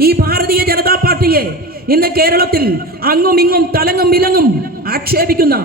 ഈ ഭാരതീയ ജനതാ പാർട്ടിയെ ഇന്ന് കേരളത്തിൽ അങ്ങും ഇങ്ങും തലങ്ങും വിലങ്ങും ആക്ഷേപിക്കുന്ന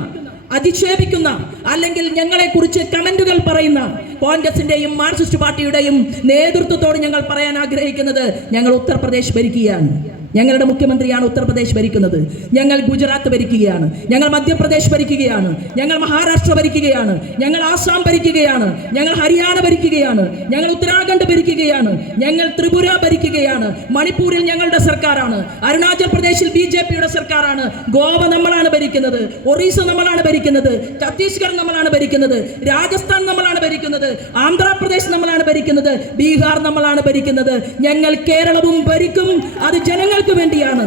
അധിക്ഷേപിക്കുന്ന അല്ലെങ്കിൽ ഞങ്ങളെ കുറിച്ച് കമന്റുകൾ പറയുന്ന കോൺഗ്രസിന്റെയും മാർക്സിസ്റ്റ് പാർട്ടിയുടെയും നേതൃത്വത്തോട് ഞങ്ങൾ പറയാൻ ആഗ്രഹിക്കുന്നത് ഞങ്ങൾ ഉത്തർപ്രദേശ് ഭരിക്കുകയാണ്. ഞങ്ങളുടെ മുഖ്യമന്ത്രിയാണ് ഉത്തർപ്രദേശ് ഭരിക്കുന്നത്. ഞങ്ങൾ ഗുജറാത്ത് ഭരിക്കുകയാണ്. ഞങ്ങൾ മധ്യപ്രദേശ് ഭരിക്കുകയാണ്. ഞങ്ങൾ മഹാരാഷ്ട്ര ഭരിക്കുകയാണ്. ഞങ്ങൾ ആസാം ഭരിക്കുകയാണ്. ഞങ്ങൾ ഹരിയാന ഭരിക്കുകയാണ്. ഞങ്ങൾ ഉത്തരാഖണ്ഡ് ഭരിക്കുകയാണ്. ഞങ്ങൾ ത്രിപുര ഭരിക്കുകയാണ്. മണിപ്പൂരിൽ ഞങ്ങളുടെ സർക്കാരാണ്. അരുണാചൽ പ്രദേശിൽ ബി ജെ പിയുടെ സർക്കാരാണ്. ഗോവ നമ്മളാണ് ഭരിക്കുന്നത്. ഒറീസ നമ്മളാണ് ഭരിക്കുന്നത്. ഛത്തീസ്ഗഡ് നമ്മളാണ് ഭരിക്കുന്നത്. രാജസ്ഥാൻ നമ്മളാണ് ഭരിക്കുന്നത്. ആന്ധ്രാപ്രദേശ് നമ്മളാണ് ഭരിക്കുന്നത്. ബീഹാർ നമ്മളാണ് ഭരിക്കുന്നത്. ഞങ്ങൾ കേരളവും ഭരിക്കും. അത് ജനങ്ങൾക്ക് വേണ്ടിയാണ്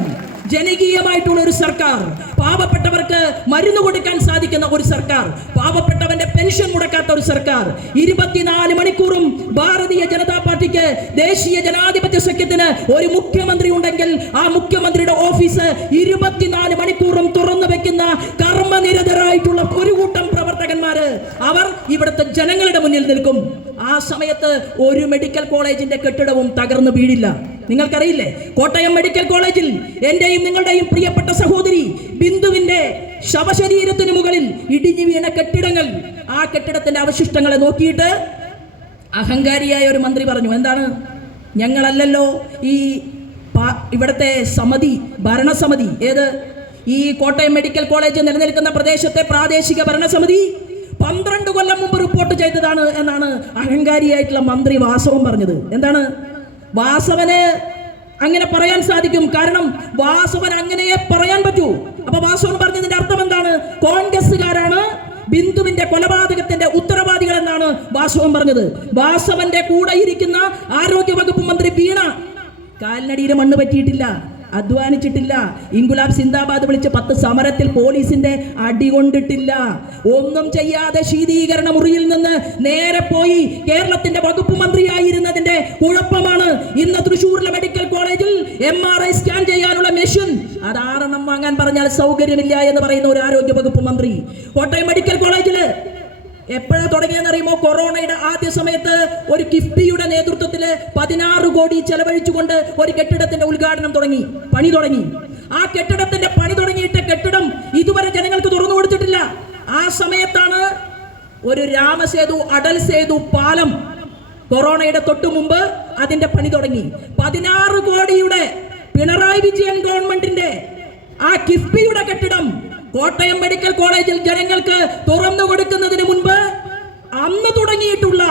ജനകീയമായിട്ടുള്ള ഒരു സർക്കാർ. പാവപ്പെട്ടവർക്ക് മരുന്ന് കൊടുക്കാൻ സാധിക്കുന്ന ഒരു സർക്കാർ. പാവപ്പെട്ടവന്റെ പെൻഷൻ മുടക്കാത്ത ഒരു സർക്കാർ. ഇരുപത്തിനാല് മണിക്കൂറും ഭാരതീയ ജനതാ പാർട്ടിക്ക് ദേശീയ ജനാധിപത്യ സഖ്യത്തിന് ഒരു മുഖ്യമന്ത്രി ഉണ്ടെങ്കിൽ ആ മുഖ്യമന്ത്രിയുടെ ഓഫീസ് ഇരുപത്തിനാല് മണിക്കൂറും തുറന്നു വെക്കുന്ന കർമ്മനിരതരായിട്ടുള്ള ഒരു കൂട്ടം പ്രവർത്തകന്മാര് അവർ ഇവിടുത്തെ ജനങ്ങളുടെ മുന്നിൽ നിൽക്കും. ആ സമയത്ത് ഒരു മെഡിക്കൽ കോളേജിന്റെ കെട്ടിടവും തകർന്നു വീഴില്ല. നിങ്ങൾക്കറിയില്ലേ? കോട്ടയം മെഡിക്കൽ കോളേജിൽ എന്റെയും നിങ്ങളുടെയും പ്രിയപ്പെട്ട സഹോദരി ബിന്ദുവിന്റെ ശവശരീരത്തിന് മുകളിൽ ഇടിഞ്ഞു വീണ കെട്ടിടങ്ങൾ. ആ കെട്ടിടത്തിന്റെ അവശിഷ്ടങ്ങളെ നോക്കിയിട്ട് അഹങ്കാരിയായ ഒരു മന്ത്രി പറഞ്ഞു എന്താണ്? ഞങ്ങളല്ലല്ലോ ഈ ഇവിടുത്തെ സമിതി ഭരണസമിതി. ഏത്? ഈ കോട്ടയം മെഡിക്കൽ കോളേജ് നിലനിൽക്കുന്ന പ്രദേശത്തെ പ്രാദേശിക ഭരണസമിതി പന്ത്രണ്ട് കൊല്ലം മുമ്പ് റിപ്പോർട്ട് ചെയ്തതാണ് എന്നാണ് അഹങ്കാരിയായിട്ടുള്ള മന്ത്രി വാസവൻ പറഞ്ഞത്. എന്താണ്? വാസവന് അങ്ങനെ പറയാൻ സാധിക്കും. കാരണം വാസവൻ അങ്ങനെയെ പറയാൻ പറ്റൂ. അപ്പൊ വാസവൻ പറഞ്ഞതിന്റെ അർത്ഥം എന്താണ്? കോൺഗ്രസ്സുകാരാണ് ബിന്ദുവിന്റെ കൊലപാതകത്തിന്റെ ഉത്തരവാദികൾ എന്നാണ് വാസവൻ പറഞ്ഞത്. വാസവന്റെ കൂടെ ഇരിക്കുന്ന ആരോഗ്യ വകുപ്പ് മന്ത്രി വീണ. കാലിനടിയിലെ മണ്ണ് പറ്റിയിട്ടില്ല. അധ്വാനിച്ചിട്ടില്ല. ഇൻകുലാബ് സിന്ദാബാദ് വിളിച്ച് പത്ത് സമരത്തിൽ പോലീസിന്റെ അടി കൊണ്ടിട്ടില്ല. ഒന്നും ചെയ്യാതെ ശീതീകരണ മുറിയിൽ നിന്ന് നേരെ പോയി കേരളത്തിന്റെ വകുപ്പ് മന്ത്രിയായിരുന്നതിന്റെ കുഴപ്പമാണ്. ഇന്ന് തൃശ്ശൂരിലെ മെഡിക്കൽ കോളേജിൽ എം ആർ ഐ സ്കാൻ ചെയ്യാനുള്ള മെഷീൻ. അത് ആറെണ്ണം വാങ്ങാൻ പറഞ്ഞാൽ സൗകര്യമില്ല എന്ന് പറയുന്ന ഒരു ആരോഗ്യ വകുപ്പ് മന്ത്രി. കോട്ടയം മെഡിക്കൽ കോളേജിൽ എപ്പോഴാ തുടങ്ങിയെന്ന് അറിയുമ്പോൾ കൊറോണയുടെ ആദ്യ സമയത്ത് ഒരു കിഫ്ബിയുടെ നേതൃത്വത്തിൽ പതിനാറ് കോടി ചെലവഴിച്ചുകൊണ്ട് ഒരു കെട്ടിടത്തിന്റെ ഉദ്ഘാടനം തുടങ്ങി പണി തുടങ്ങി. ആ കെട്ടിടത്തിന്റെ പണി തുടങ്ങിയിട്ട് കെട്ടിടം ഇതുവരെ ജനങ്ങൾക്ക് തുറന്നു കൊടുത്തിട്ടില്ല. ആ സമയത്താണ് ഒരു രാമസേതു അടൽ സേതു പാലം കൊറോണയുടെ തൊട്ടു മുമ്പ് അതിന്റെ പണി തുടങ്ങി. പതിനാറ് കോടിയുടെ പിണറായി വിജയൻ ഗവൺമെന്റിന്റെ ആ കിഫ്ബിയുടെ കെട്ടിടം കോട്ടയം മെഡിക്കൽ കോളേജിൽ ജനങ്ങൾക്ക് തുറന്നു കൊടുക്കുന്നതിന് മുൻപ് അന്ന് തുടങ്ങിയിട്ടുള്ള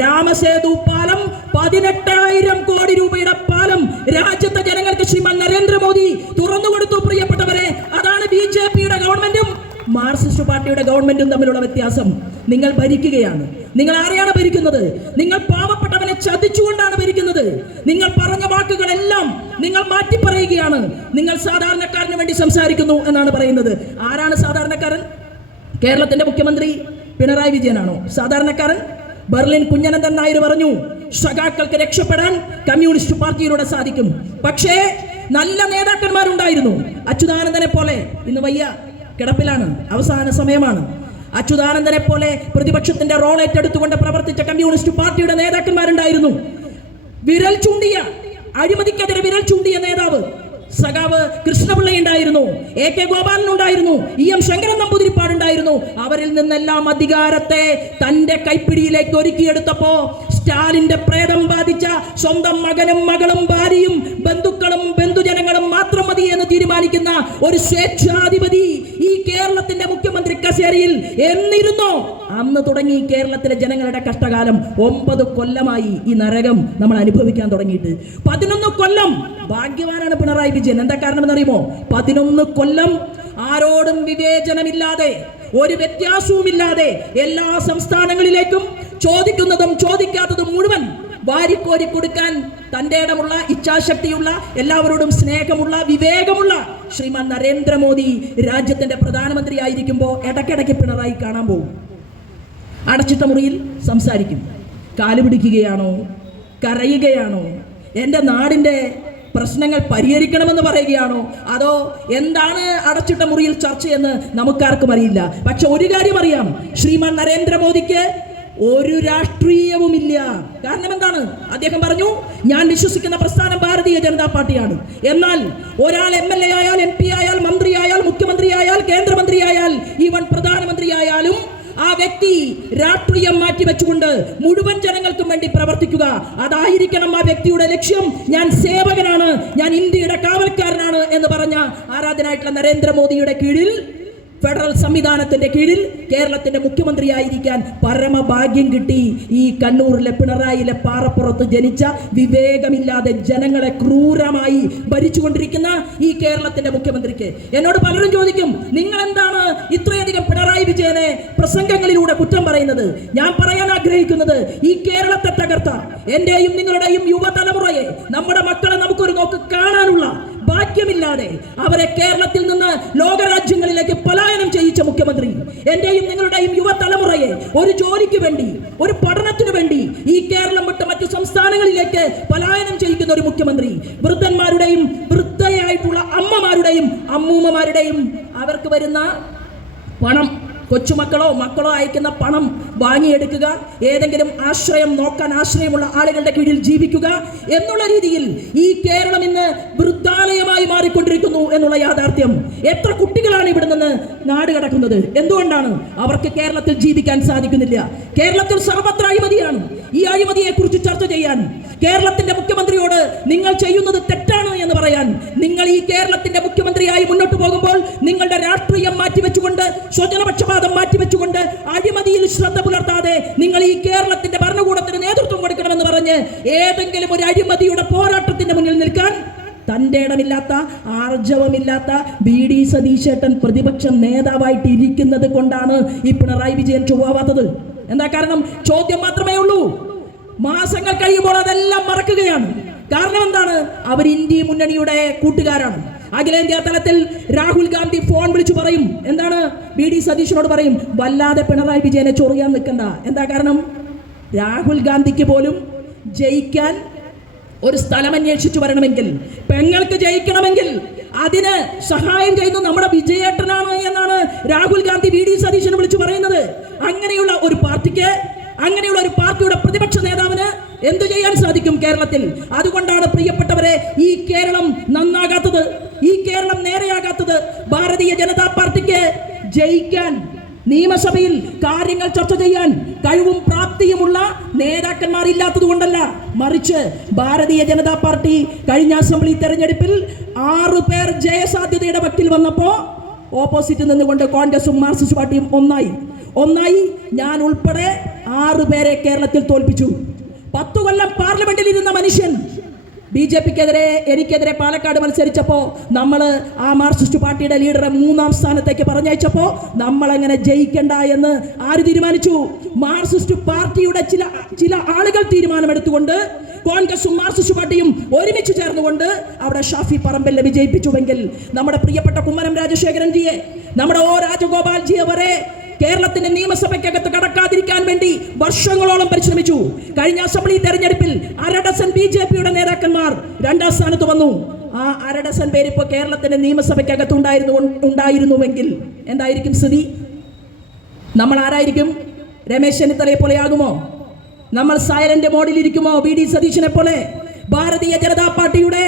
രാമസേതു പാലം പതിനെട്ടായിരം കോടി രൂപയുടെ പാലം രാജ്യത്തെ ജനങ്ങൾക്ക് ശ്രീമാൻ നരേന്ദ്രമോദി തുറന്നു കൊടുത്തു. പ്രിയപ്പെട്ടവരെ അതാണ് ബി ജെ പിയുടെ ഗവൺമെന്റും മാർക്സിസ്റ്റ് പാർട്ടിയുടെ ഗവൺമെന്റും തമ്മിലുള്ള വ്യത്യാസം. നിങ്ങൾ ഭരിക്കുകയാണ്. നിങ്ങൾ ആരെയാണ് ഭരിക്കുന്നത്? നിങ്ങൾ പാവപ്പെട്ടവനെ ചതിച്ചുകൊണ്ടാണ് ഭരിക്കുന്നത്. നിങ്ങൾ പറഞ്ഞ വാക്കുകളെല്ലാം നിങ്ങൾ മാറ്റി പറയുകയാണ് നിങ്ങൾ സാധാരണക്കാരന് വേണ്ടി സംസാരിക്കുന്നു എന്നാണ് പറയുന്നത്. ആരാണ് സാധാരണക്കാരൻ? കേരളത്തിന്റെ മുഖ്യമന്ത്രി പിണറായി വിജയനാണോ? സാധാരണക്കാരൻ? ബെർലിൻ കുഞ്ഞനന്ദൻ നായർ പറഞ്ഞു സഖാക്കൾക്ക് രക്ഷപ്പെടാൻ കമ്മ്യൂണിസ്റ്റ് പാർട്ടിയിലൂടെ സാധിക്കും. പക്ഷേ നല്ല നേതാക്കന്മാരുണ്ടായിരുന്നു. അച്യുതാനന്ദനെ പോലെ ഇന്ന് വയ്യ കിടപ്പിലാണ്. അവസാന സമയമാണ്. അച്യുതാനന്ദനെ പോലെ പ്രതിപക്ഷത്തിന്റെ റോൾ ഏറ്റെടുത്തുകൊണ്ട് പ്രവർത്തിച്ച കമ്മ്യൂണിസ്റ്റ് പാർട്ടിയുടെ നേതാക്കന്മാരുണ്ടായിരുന്നു. വിരൽ ചൂണ്ടിയ അഴിമതിക്കെതിരെ വിരൽ ചൂണ്ടിയ നേതാവ് സഖാവ് കൃഷ്ണപിള്ള ഉണ്ടായിരുന്നു. എ കെ ഗോപാലൻ ഉണ്ടായിരുന്നു. ഇ എം ശങ്കരൻ നമ്പൂതിരിപ്പാട് ഉണ്ടായിരുന്നു. അവരിൽ നിന്നെല്ലാം അധികാരത്തെ തന്റെ കൈപ്പിടിയിലേക്ക് ഒരുക്കിയെടുത്തപ്പോ സ്റ്റാലിന്റെ പ്രേതം ബാധിച്ച സ്വന്തം മകനും മകളും ഭാര്യയും ബന്ധുക്കളും ബന്ധുജനങ്ങളും മാത്രം മതി എന്ന് തീരുമാനിക്കുന്ന ഒരു സ്വേച്ഛാധിപതി ഈ കേരളത്തിന്റെ മുഖ്യമന്ത്രി കസേരയിൽ എന്നിരുന്നോ? അന്ന് തുടങ്ങി കേരളത്തിലെ ജനങ്ങളുടെ കഷ്ടകാലം ഒമ്പത് കൊല്ലമായി ഈ നരകം നമ്മൾ അനുഭവിക്കാൻ തുടങ്ങിയിട്ട്. പതിനൊന്ന് കൊല്ലം ഭാഗ്യവാനാണ് പിണറായി വിജയൻ. എന്താ കാരണം എന്നറിയുമോ? പതിനൊന്ന് കൊല്ലം ആരോടും വിവേചനമില്ലാതെ ഒരു വ്യത്യാസവുമില്ലാതെ എല്ലാ സംസ്ഥാനങ്ങളിലേക്കും ചോദിക്കുന്നതും ചോദിക്കാത്തതും മുഴുവൻ വാരിക്കോരി കൊടുക്കാൻ തന്റെ ഇടമുള്ള ഇച്ഛാശക്തിയുള്ള എല്ലാവരോടും സ്നേഹമുള്ള വിവേകമുള്ള ശ്രീമാൻ നരേന്ദ്രമോദി രാജ്യത്തിന്റെ പ്രധാനമന്ത്രി ആയിരിക്കുമ്പോൾ ഇടയ്ക്കിടയ്ക്ക് പിണറായി കാണാൻ പോകും. അടച്ചിട്ട മുറിയിൽ സംസാരിക്കും. കാൽ പിടിക്കുകയാണോ? കരയുകയാണോ? എന്റെ നാടിന്റെ പ്രശ്നങ്ങൾ പരിഹരിക്കണമെന്ന് പറയുകയാണോ? അതോ എന്താണ് അടച്ചിട്ട മുറിയിൽ ചർച്ചയെന്ന് നമുക്കാർക്കും അറിയില്ല. പക്ഷെ ഒരു കാര്യം അറിയാം. ശ്രീമാൻ നരേന്ദ്രമോദിക്ക് ഒരു രാഷ്ട്രീയവുമില്ല. കാരണം എന്താണ്? അദ്ദേഹം പറഞ്ഞു ഞാൻ വിശ്വസിക്കുന്ന പ്രസ്ഥാനം ഭാരതീയ ജനതാ പാർട്ടിയാണ്. എന്നാൽ ഒരാൾ എം എൽ എ ആയാൽ എം പി ആയാൽ മന്ത്രിയായാൽ മുഖ്യമന്ത്രിയായാൽ കേന്ദ്രമന്ത്രിയായാൽ ഈവൻ പ്രധാനമന്ത്രിയായാലും ആ വ്യക്തി രാഷ്ട്രീയം മാറ്റിവെച്ചുകൊണ്ട് മുഴുവൻ ജനങ്ങൾക്കും വേണ്ടി പ്രവർത്തിക്കുക. അതായിരിക്കണം ആ വ്യക്തിയുടെ ലക്ഷ്യം. ഞാൻ സേവകനാണ്. ഞാൻ ഇന്ത്യയുടെ കാവൽക്കാരനാണ് എന്ന് പറഞ്ഞ ആരാധനായിട്ടുള്ള നരേന്ദ്രമോദിയുടെ കീഴിൽ ഫെഡറൽ സംവിധാനത്തിന്റെ കീഴിൽ കേരളത്തിന്റെ മുഖ്യമന്ത്രിയായിരിക്കാൻ പരമഭാഗ്യം കിട്ടി. ഈ കണ്ണൂരിലെ പിണറായിലെ പാറപ്പുറത്ത് ജനിച്ച വിവേകമില്ലാതെ ജനങ്ങളെ ക്രൂരമായി ഭരിച്ചുകൊണ്ടിരിക്കുന്ന ഈ കേരളത്തിന്റെ മുഖ്യമന്ത്രിക്ക് എന്നോട് പലരും ചോദിക്കും നിങ്ങൾ എന്താണ് ഇത്രയധികം പിണറായി വിജയനെ പ്രസംഗങ്ങളിലൂടെ കുറ്റം പറയുന്നത്? ഞാൻ പറയാൻ ആഗ്രഹിക്കുന്നത് ഈ കേരളത്തെ തകർത്ത എന്റെയും നിങ്ങളുടെയും യുവതലമുറയെ നമ്മുടെ മക്കളെ നമുക്കൊരു നോക്ക് കാണാനുള്ള ഭാഗ്യമില്ലാതെ അവരെ കേരളത്തിൽ നിന്ന് ലോകരാജ്യങ്ങളിലേക്ക് പലായനം ചെയ്യിച്ച മുഖ്യമന്ത്രി എന്റെയും നിങ്ങളുടെയും യുവതലമുറയെ ഒരു ജോലിക്ക് വേണ്ടി ഒരു പഠനത്തിനു വേണ്ടി ഈ കേരളം വിട്ട് മറ്റു സംസ്ഥാനങ്ങളിലേക്ക് പലായനം ചെയ്യിക്കുന്ന ഒരു മുഖ്യമന്ത്രി വൃദ്ധന്മാരുടെയും വൃദ്ധയായിട്ടുള്ള അമ്മമാരുടെയും അമ്മൂമ്മമാരുടെയും അവർക്ക് വരുന്ന പണം. കൊച്ചുമക്കളോ മക്കളോ അയക്കുന്ന പണം വാങ്ങിയെടുക്കുക ഏതെങ്കിലും ആശ്രയം നോക്കാൻ ആശ്രയമുള്ള ആളുകളുടെ കീഴിൽ ജീവിക്കുക എന്നുള്ള രീതിയിൽ ഈ കേരളം ഇന്ന് വൃദ്ധാലയമായി മാറിക്കൊണ്ടിരിക്കുന്നു എന്നുള്ള യാഥാർത്ഥ്യം. എത്ര കുട്ടികളാണ് ഇവിടെ നിന്ന് നാട് കടക്കുന്നത്? എന്തുകൊണ്ടാണ് അവർക്ക് കേരളത്തിൽ ജീവിക്കാൻ സാധിക്കുന്നില്ല? കേരളത്തിൽ സർവത്ര അഴിമതിയാണ്. ഈ അഴിമതിയെ കുറിച്ച് ചർച്ച ചെയ്യാൻ കേരളത്തിന്റെ മുഖ്യമന്ത്രിയോട് നിങ്ങൾ ചെയ്യുന്നത് തെറ്റാണ് എന്ന് പറയാൻ നിങ്ങൾ ഈ കേരളത്തിന്റെ മുഖ്യമന്ത്രിയായി മുന്നോട്ട് പോകുമ്പോൾ നിങ്ങളുടെ രാഷ്ട്രീയം മാറ്റിവെച്ചുകൊണ്ട് സ്വജനപക്ഷപാതം മാറ്റിവെച്ചുകൊണ്ട് അഴിമതിയിൽ ശ്രദ്ധ പുലർത്താതെ നിങ്ങൾ ഈ കേരളത്തിന്റെ ഭരണകൂടത്തിന് നേതൃത്വം കൊടുക്കണമെന്ന് പറഞ്ഞ് ഏതെങ്കിലും ഒരു അഴിമതിയുടെ പോരാട്ടത്തിന്റെ മുന്നിൽ നിൽക്കാൻ തന്റെ ഇടമില്ലാത്ത ആർജവമില്ലാത്ത ബി ഡി സതീശേട്ടൻ പ്രതിപക്ഷ നേതാവായിട്ട് ഇരിക്കുന്നത് കൊണ്ടാണ് ഈ പിണറായി വിജയൻ ചൊവ്വാവാത്തത്. എന്താ കാരണം? ചോദ്യം മാത്രമേ ഉള്ളൂ. മാസങ്ങൾ കഴിയുമ്പോൾ അതെല്ലാം മറക്കുകയാണ്. കാരണം എന്താണ്? അവർ ഇന്ത്യ മുന്നണിയുടെ കൂട്ടുകാരാണ്. അഖിലേന്ത്യാ തലത്തിൽ രാഹുൽ ഗാന്ധി ഫോൺ വിളിച്ചു പറയും. എന്താണ്? ബി ഡി സതീഷിനോട് പറയും വല്ലാതെ പിണറായി വിജയനെ ചൊറിയാൻ നിൽക്കണ്ട. എന്താ കാരണം? രാഹുൽ ഗാന്ധിക്ക് പോലും ജയിക്കാൻ ഒരു സ്ഥലം അന്വേഷിച്ചു വരണമെങ്കിൽ പെങ്ങൾക്ക് ജയിക്കണമെങ്കിൽ അതിന് സഹായം ചെയ്യുന്നത് നമ്മുടെ വിജയേട്ടനാണ് എന്നാണ് രാഹുൽ ഗാന്ധി വി ഡി സതീഷിനെ വിളിച്ചു പറയുന്നത്. അങ്ങനെയുള്ള ഒരു പാർട്ടിക്ക് അങ്ങനെയുള്ള ഒരു പാർട്ടിയുടെ പ്രതിപക്ഷ നേതാവിന് എന്തു ചെയ്യാൻ സാധിക്കും കേരളത്തിൽ? അതുകൊണ്ടാണ് പ്രിയപ്പെട്ടവരെ ഈ കേരളം നന്നാകാത്തത്. ഈ കേരളം നേരെയാകാത്തത് ഭാരതീയ ജനതാ പാർട്ടിക്ക് ജയിക്കാൻ നിയമസഭയിൽ കാര്യങ്ങൾ ചർച്ച ചെയ്യാൻ കഴിവും പ്രാപ്തിയുമുള്ള നേതാക്കന്മാർ ഇല്ലാത്തത് കൊണ്ടല്ല. മറിച്ച് ഭാരതീയ ജനതാ പാർട്ടി കഴിഞ്ഞ അസംബ്ലി തെരഞ്ഞെടുപ്പിൽ ആറു പേർ ജയസാധ്യതയുടെ വക്കിൽ വന്നപ്പോ ഓപ്പോസിറ്റ് നിന്നുകൊണ്ട് കോൺഗ്രസും മാർക്സിസ്റ്റ് പാർട്ടിയും ഒന്നായി. ഒന്നായി ഞാൻ ഉൾപ്പെടെ ആറു പേരെ കേരളത്തിൽ തോൽപ്പിച്ചു. പത്തു കൊല്ലം പാർലമെന്റിൽ ഇരുന്ന മനുഷ്യൻ ബി ജെ പിക്കെതിരെ എനിക്കെതിരെ പാലക്കാട് മത്സരിച്ചപ്പോൾ നമ്മൾ ആ മാർക്സിസ്റ്റ് പാർട്ടിയുടെ ലീഡറെ മൂന്നാം സ്ഥാനത്തേക്ക് പറഞ്ഞയച്ചപ്പോൾ നമ്മളെങ്ങനെ ജയിക്കണ്ട എന്ന് ആര് തീരുമാനിച്ചു? മാർക്സിസ്റ്റ് പാർട്ടിയുടെ ചില ചില ആളുകൾ തീരുമാനമെടുത്തുകൊണ്ട് കോൺഗ്രസും മാർക്സിസ്റ്റ് പാർട്ടിയും ഒരുമിച്ച് ചേർന്നുകൊണ്ട് അവിടെ ഷാഫി പറമ്പലിനെ വിജയിപ്പിച്ചുവെങ്കിൽ നമ്മുടെ പ്രിയപ്പെട്ട കുമ്മനം രാജശേഖരൻ ജിയെ നമ്മുടെ ഓ രാജഗോപാൽ ജിയെ വരെ കേരളത്തിന്റെ നിയമസഭയ്ക്കകത്ത് കടക്കാതിരിക്കാൻ വേണ്ടി വർഷങ്ങളോളം പരിശ്രമിച്ചു. കഴിഞ്ഞ അസംബ്ലി തെരഞ്ഞെടുപ്പിൽ അരഡസൻ ബി ജെ പിയുടെ നേതാക്കന്മാർ രണ്ടാം സ്ഥാനത്ത് വന്നു. ആ അരഡസൻ പേര് കേരളത്തിന്റെ നിയമസഭയ്ക്കകത്ത് ഉണ്ടായിരുന്നു ഉണ്ടായിരുന്നുവെങ്കിൽ എന്തായിരിക്കും സ്ഥിതി? നമ്മൾ ആരായിരിക്കും? രമേശ് ചെന്നിത്തലയെ പോലെയാകുമോ? നമ്മൾ സൈലന്റ് മോഡിലിരിക്കുമോ? വി ഡി സതീശനെ പോലെ? ഭാരതീയ ജനതാ പാർട്ടിയുടെ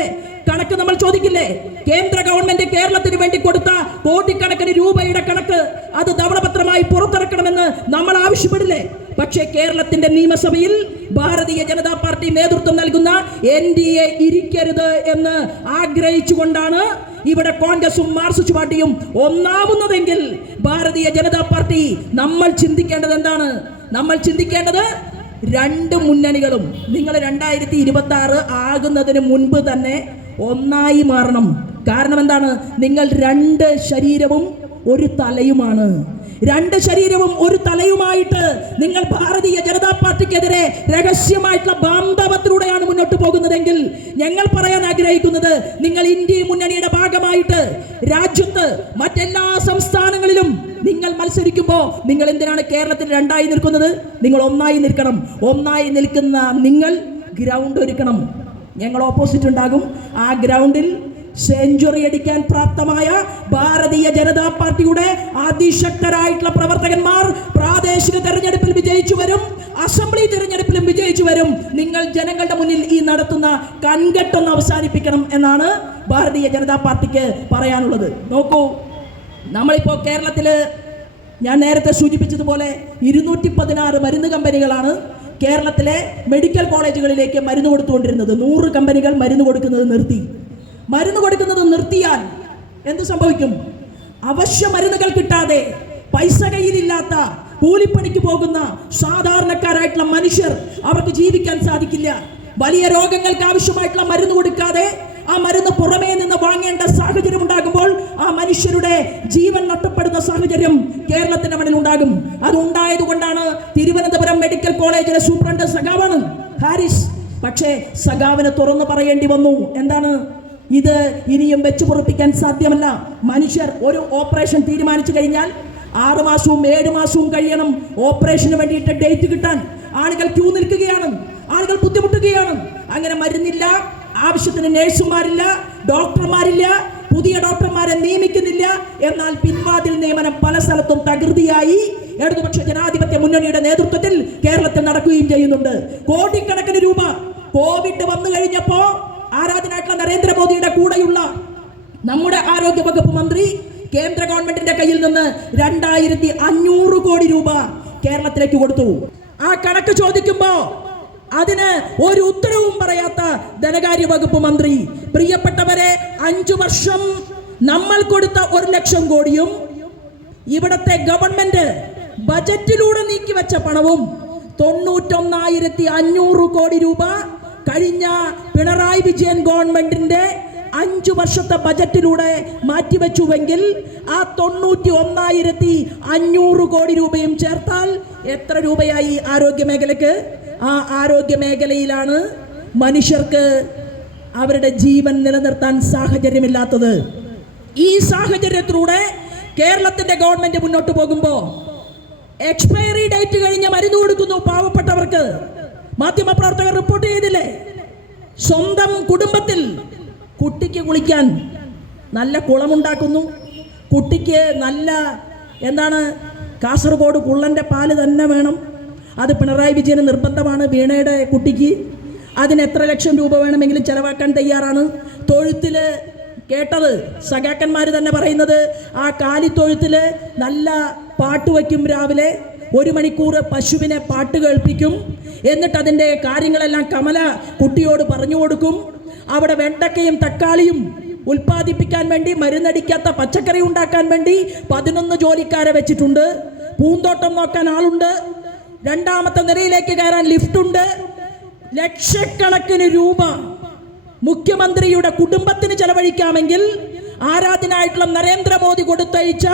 കണക്ക് നമ്മൾ ചോദിക്കില്ലേ? കേന്ദ്ര ഗവൺമെന്റ് കേരളത്തിന് വേണ്ടി കൊടുത്ത കോടിക്കണക്കിന് രൂപയുടെ കണക്ക് അത് ധവളപത്രമായി പുറത്തിറക്കണമെന്ന് നമ്മൾ ആവശ്യപ്പെടില്ലേ? പക്ഷേ കേരളത്തിന്റെ നിയമസഭയിൽ ഭാരതീയ ജനതാ പാർട്ടി നേതൃത്വം നൽകുന്ന എൻ ഡി എ ഇരിക്കരുത് എന്ന് ആഗ്രഹിച്ചുകൊണ്ടാണ് ഇവിടെ കോൺഗ്രസും മാർക്സിസ്റ്റ് പാർട്ടിയും ഒന്നാവുന്നതെങ്കിൽ ഭാരതീയ ജനതാ പാർട്ടി നമ്മൾ ചിന്തിക്കേണ്ടത് എന്താണ്? നമ്മൾ ചിന്തിക്കേണ്ടത് രണ്ട് മുന്നണികളും നിങ്ങൾ രണ്ടായിരത്തി ഇരുപത്തി ആറ് ആകുന്നതിന് മുൻപ് തന്നെ ഒന്നായി മാറണം. കാരണം എന്താണ്? നിങ്ങൾ രണ്ട് ശരീരവും ഒരു തലയുമാണ്. രണ്ട് ശരീരവും ഒരു തലയുമായിട്ട് നിങ്ങൾ ഭാരതീയ ജനതാ പാർട്ടിക്കെതിരെ രഹസ്യമായിട്ടുള്ള ബാന്ധവത്തിലൂടെയാണ് മുന്നോട്ട് പോകുന്നതെങ്കിൽ ഞങ്ങൾ പറയാൻ ആഗ്രഹിക്കുന്നത് നിങ്ങൾ ഇന്ത്യ മുന്നണിയുടെ ഭാഗമായിട്ട് രാജ്യത്ത് മറ്റെല്ലാ സംസ്ഥാനങ്ങളിലും നിങ്ങൾ മത്സരിക്കുമ്പോൾ നിങ്ങൾ എന്തിനാണ് കേരളത്തിൽ രണ്ടായി നിൽക്കുന്നത്? നിങ്ങൾ ഒന്നായി നിൽക്കണം. ഒന്നായി നിൽക്കുന്ന നിങ്ങൾ ഗ്രൗണ്ട് ഒരുക്കണം. ഞങ്ങൾ ഓപ്പോസിറ്റ് ഉണ്ടാകും. ആ ഗ്രൗണ്ടിൽ സെഞ്ചുറി അടിക്കാൻ പ്രാപ്തമായ ഭാരതീയ ജനതാ പാർട്ടിയുടെ അതിശക്തരായിട്ടുള്ള പ്രവർത്തകന്മാർ പ്രാദേശിക തെരഞ്ഞെടുപ്പിൽ വിജയിച്ചു വരും. അസംബ്ലി തെരഞ്ഞെടുപ്പിലും വിജയിച്ചു വരും. നിങ്ങൾ ജനങ്ങളുടെ മുന്നിൽ ഈ നടത്തുന്ന കൺകെട്ടൊന്ന് അവസാനിപ്പിക്കണം എന്നാണ് ഭാരതീയ ജനതാ പാർട്ടിക്ക് പറയാനുള്ളത്. നോക്കൂ നമ്മളിപ്പോൾ കേരളത്തിൽ ഞാൻ നേരത്തെ സൂചിപ്പിച്ചതുപോലെ ഇരുന്നൂറ്റി പതിനാറ് മരുന്ന് കമ്പനികളാണ് കേരളത്തിലെ മെഡിക്കൽ കോളേജുകളിലേക്ക് മരുന്ന് കൊടുത്തുകൊണ്ടിരുന്നത് നൂറ് കമ്പനികൾ മരുന്ന് കൊടുക്കുന്നത് നിർത്തി. മരുന്ന് കൊടുക്കുന്നത് നിർത്തിയാൽ എന്ത് സംഭവിക്കും? അവശ്യ മരുന്നുകൾ കിട്ടാതെ പൈസ കയ്യിലില്ലാത്ത കൂലിപ്പണിക്ക് പോകുന്ന സാധാരണക്കാരായിട്ടുള്ള മനുഷ്യർ അവർക്ക് ജീവിക്കാൻ സാധിക്കില്ല. വലിയ രോഗങ്ങൾക്ക് ആവശ്യമായിട്ടുള്ള മരുന്ന് കൊടുക്കാതെ ആ മരുന്ന് പുറമേ നിന്ന് വാങ്ങേണ്ട സാഹചര്യം ഉണ്ടാകുമ്പോൾ ആ മനുഷ്യരുടെ ജീവൻ നഷ്ടപ്പെടുന്ന സാഹചര്യം കേരളത്തിന്റെ മണ്ണിൽ ഉണ്ടാകും. അത് ഉണ്ടായതുകൊണ്ടാണ് തിരുവനന്തപുരം മെഡിക്കൽ കോളേജിലെ സൂപ്രണ്ട് സഖാവാണ് ഹാരിസ്. പക്ഷേ സഖാവിന് തുറന്നു പറയേണ്ടി വന്നു. എന്താണ്? ഇത് ഇനിയും വെച്ചു പൊറപ്പിക്കാൻ സാധ്യമല്ല. മനുഷ്യർ ഒരു ഓപ്പറേഷൻ തീരുമാനിച്ചു കഴിഞ്ഞാൽ ആറ് മാസവും ഏഴ് മാസവും കഴിയണം ഓപ്പറേഷന് വേണ്ടിയിട്ട് ഡേറ്റ് കിട്ടാൻ. ആളുകൾ ക്യൂ നിൽക്കുകയാണ്. ആളുകൾ ബുദ്ധിമുട്ടുകയാണ്. അങ്ങനെ മരുന്നില്ല. ആവശ്യത്തിന് നേഴ്സുമാരില്ല ഡോക്ടർമാരില്ല പുതിയ ഡോക്ടർമാരെ നിയമിക്കുന്നില്ല. എന്നാൽ പിൻവാതിൽ നിയമനം പല സ്ഥലത്തും തകൃതിയായി. ഇടതുപക്ഷ ജനാധിപത്യ മുന്നണിയുടെ നേതൃത്വത്തിൽ കേരളത്തിൽ നടക്കുകയും ചെയ്യുന്നുണ്ട്. കോടിക്കണക്കിന് രൂപ കോവിഡ് വന്നു കഴിഞ്ഞപ്പോ ആരാധനായിട്ടുള്ള നരേന്ദ്രമോദിയുടെ കൂടെയുള്ള നമ്മുടെ ആരോഗ്യ വകുപ്പ് മന്ത്രി കേന്ദ്ര ഗവൺമെന്റിന്റെ കയ്യിൽ നിന്ന് രണ്ടായിരത്തി അഞ്ഞൂറ് കോടി രൂപ കേരളത്തിലേക്ക് കൊടുത്തു. ആ കണക്ക് ചോദിക്കുമ്പോ അതിന് ഒരു ഉത്തരവും പറയാത്ത ധനകാര്യ വകുപ്പ് മന്ത്രി. പ്രിയപ്പെട്ടവരെ അഞ്ചു വർഷം നമ്മൾ കൊടുത്ത ഒരു ലക്ഷം കോടിയും ഇവിടത്തെ ഗവൺമെന്റ് ബജറ്റിലൂടെ നീക്കി വെച്ച പണവും തൊണ്ണൂറ്റൊന്നായിരത്തി അഞ്ഞൂറ് കോടി രൂപ കഴിഞ്ഞ പിണറായി വിജയൻ ഗവൺമെന്റിന്റെ അഞ്ചു വർഷത്തെ ബജറ്റിലൂടെ മാറ്റിവെച്ചുവെങ്കിൽ ആ തൊണ്ണൂറ്റി ഒന്നായിരത്തി അഞ്ഞൂറ് കോടി രൂപയും ചേർത്താൽ എത്ര രൂപയായി ആരോഗ്യ മേഖലയ്ക്ക്? ആ ആരോഗ്യ മേഖലയിലാണ് മനുഷ്യർക്ക് അവരുടെ ജീവൻ നിലനിർത്താൻ സാഹചര്യമില്ലാത്തത്. ഈ സാഹചര്യത്തിലൂടെ കേരളത്തിന്റെ ഗവൺമെന്റ് മുന്നോട്ട് പോകുമ്പോൾ എക്സ്പയറി ഡേറ്റ് കഴിഞ്ഞ മരുന്ന് കൊടുക്കുന്നു പാവപ്പെട്ടവർക്ക്. മാധ്യമപ്രവർത്തകർ റിപ്പോർട്ട് ചെയ്തില്ലേ? സ്വന്തം കുടുംബത്തിൽ കുട്ടിക്ക് കുളിക്കാൻ നല്ല കുളമുണ്ടാക്കുന്നു. കുട്ടിക്ക് നല്ല എന്താണ് കാസർഗോഡ് കുള്ളന്റെ പാൽ തന്നെ വേണം. അത് പിണറായി വിജയന് നിർബന്ധമാണ് വീണയുടെ കുട്ടിക്ക്. അതിന് എത്ര ലക്ഷം രൂപ വേണമെങ്കിലും ചെലവാക്കാൻ തയ്യാറാണ്. തൊഴുത്തിൽ കേട്ടത് സഖാക്കന്മാർ തന്നെ പറയുന്നത് ആ കാലിത്തൊഴുത്തിൽ നല്ല പാട്ട് വയ്ക്കും രാവിലെ ഒരു മണിക്കൂർ പശുവിനെ പാട്ട് കേൾപ്പിക്കും. എന്നിട്ട് അതിന്റെ കാര്യങ്ങളെല്ലാം കമല കുട്ടിയോട് പറഞ്ഞു കൊടുക്കും. അവിടെ വെണ്ടക്കയും തക്കാളിയും ഉൽപ്പാദിപ്പിക്കാൻ വേണ്ടി മരുന്നടിക്കാത്ത പച്ചക്കറി ഉണ്ടാക്കാൻ വേണ്ടി പതിനൊന്ന് ജോലിക്കാരെ വെച്ചിട്ടുണ്ട്. പൂന്തോട്ടം നോക്കാൻ ആളുണ്ട്. രണ്ടാമത്തെ നിരയിലേക്ക് കയറാൻ ലിഫ്റ്റ് ഉണ്ട്. ലക്ഷക്കണക്കിന് രൂപ മുഖ്യമന്ത്രിയുടെ കുടുംബത്തിന് ചെലവഴിക്കാമെങ്കിൽ ആരാധനായിട്ടുള്ള നരേന്ദ്രമോദി കൊടുത്തയച്ച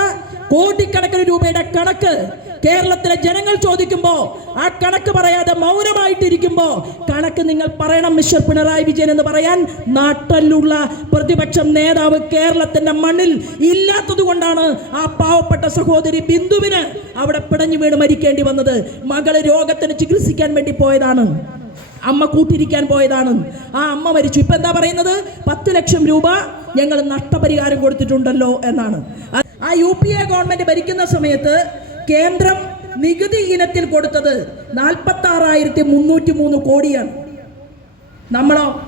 കോടിക്കണക്കിന് രൂപയുടെ കണക്ക് കേരളത്തിലെ ജനങ്ങൾ ചോദിക്കുമ്പോൾ ആ കണക്ക് പറയാതെ മൗനമായിട്ടിരിക്കുമ്പോ കണക്ക് നിങ്ങൾ പറയണം മിസ്റ്റർ പിണറായി വിജയൻ എന്ന് പറയാൻ നാട്ടിലുള്ള പ്രതിപക്ഷം നേതാവ് കേരളത്തിന്റെ മണ്ണിൽ ഇല്ലാത്തത് കൊണ്ടാണ് ആ പാവപ്പെട്ട സഹോദരി ബിന്ദുവിന് അവിടെ പിടഞ്ഞു വീണ് മരിക്കേണ്ടി വന്നത്. മകൾ രോഗത്തിന് ചികിത്സിക്കാൻ വേണ്ടി പോയതാണ്. അമ്മ കൂട്ടിരിക്കാൻ പോയതാണ്. ആ അമ്മ മരിച്ചു. ഇപ്പൊ എന്താ പറയുന്നത്? പത്ത് ലക്ഷം രൂപ ഞങ്ങൾ നഷ്ടപരിഹാരം കൊടുത്തിട്ടുണ്ടല്ലോ എന്നാണ്. ആ- യു പി എ ഗവൺമെന്റ് ഭരിക്കുന്ന സമയത്ത് കേന്ദ്രം നികുതി ഇനത്തിൽ കൊടുത്തത് നാൽപ്പത്തി ആറായിരത്തി മുന്നൂറ്റി മൂന്ന് കോടിയാണ്. നമ്മളോ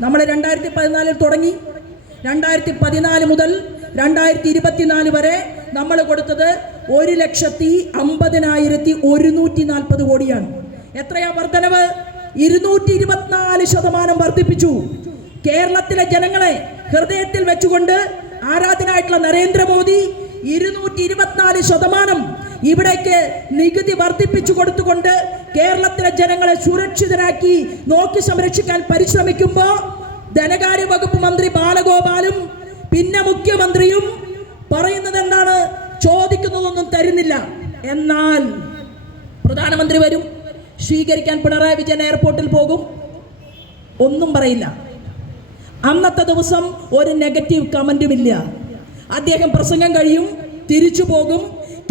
നമ്മൾ രണ്ടായിരത്തി പതിനാലിൽ തുടങ്ങി. രണ്ടായിരത്തി പതിനാല് മുതൽ രണ്ടായിരത്തി ഇരുപത്തിനാല് വരെ നമ്മൾ കൊടുത്തത് ഒരു ലക്ഷത്തി അമ്പതിനായിരത്തി ഒരുന്നൂറ്റി നാൽപ്പത് കോടിയാണ്. എത്രയാ വർധനവ്? ഇരുന്നൂറ്റി ഇരുപത്തിനാല് ശതമാനം വർദ്ധിപ്പിച്ചു. കേരളത്തിലെ ജനങ്ങളെ ഹൃദയത്തിൽ വെച്ചുകൊണ്ട് ആരാധനായിട്ടുള്ള നരേന്ദ്രമോദി ഇരുന്നൂറ്റി ഇരുപത്തിനാല് ശതമാനം ഇവിടേക്ക് നികുതി വർദ്ധിപ്പിച്ചു കൊടുത്തുകൊണ്ട് കേരളത്തിലെ ജനങ്ങളെ സുരക്ഷിതരാക്കി നോക്കി സംരക്ഷിക്കാൻ പരിശ്രമിക്കുമ്പോൾ ധനകാര്യ വകുപ്പ് മന്ത്രി ബാലഗോപാലും പിന്നെ മുഖ്യമന്ത്രിയും പറയുന്നത് എന്താണ്? ചോദിക്കുന്നതൊന്നും തരുന്നില്ല. എന്നാൽ പ്രധാനമന്ത്രി വരും. സ്വീകരിക്കാൻ പിണറായി വിജയൻ എയർപോർട്ടിൽ പോകും. ഒന്നും പറയില്ല. അന്നത്തെ ദിവസം ഒരു നെഗറ്റീവ് കമന്റും ഇല്ല അദ്ദേഹം പ്രസംഗം കഴിയും തിരിച്ചു പോകും.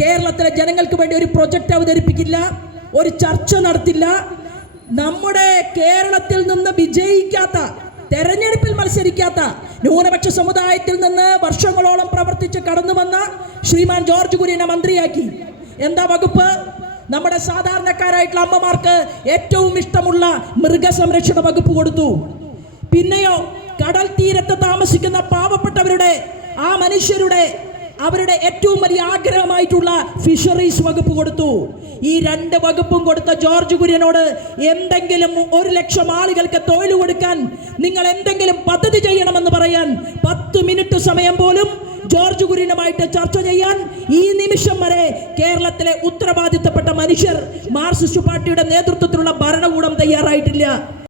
കേരളത്തിലെ ജനങ്ങൾക്ക് വേണ്ടി ഒരു പ്രൊജക്റ്റ് അവതരിപ്പിക്കില്ല ഒരു ചർച്ച നടത്തില്ല. നമ്മുടെ കേരളത്തിൽ നിന്ന് വിജയിക്കാത്ത തെരഞ്ഞെടുപ്പിൽ മത്സരിക്കാത്ത ന്യൂനപക്ഷ സമുദായത്തിൽ നിന്ന് വർഷങ്ങളോളം പ്രവർത്തിച്ച് കടന്നു വന്ന ശ്രീമാൻ ജോർജ് കുര്യനെ മന്ത്രിയാക്കി. എന്താ വകുപ്പ്? നമ്മുടെ സാധാരണക്കാരായിട്ടുള്ള അമ്മമാർക്ക് ഏറ്റവും ഇഷ്ടമുള്ള മൃഗസംരക്ഷണ വകുപ്പ് കൊടുത്തു. പിന്നെയോ കടൽ തീരത്ത് താമസിക്കുന്ന പാവപ്പെട്ടവരുടെ ആ മനുഷ്യരുടെ അവരുടെ ഏറ്റവും വലിയ ആഗ്രഹമായിട്ടുള്ള ഫിഷറീസ് വകുപ്പ് കൊടുത്തു. ഈ രണ്ട് വകുപ്പും കൊടുത്ത ജോർജ് കുര്യനോട് എന്തെങ്കിലും ഒരു ലക്ഷം ആളുകൾക്ക് തൊഴിൽ കൊടുക്കാൻ നിങ്ങൾ എന്തെങ്കിലും പദ്ധതി ചെയ്യണമെന്ന് പറയാൻ പത്ത് മിനിറ്റ് സമയം പോലും ജോർജ് കുര്യനുമായിട്ട് ചർച്ച ചെയ്യാൻ ഈ നിമിഷം വരെ കേരളത്തിലെ ഉത്തരവാദിത്തപ്പെട്ട മനുഷ്യർ മാർക്സിസ്റ്റ് പാർട്ടിയുടെ നേതൃത്വത്തിലുള്ള ഭരണകൂടം തയ്യാറായിട്ടില്ല.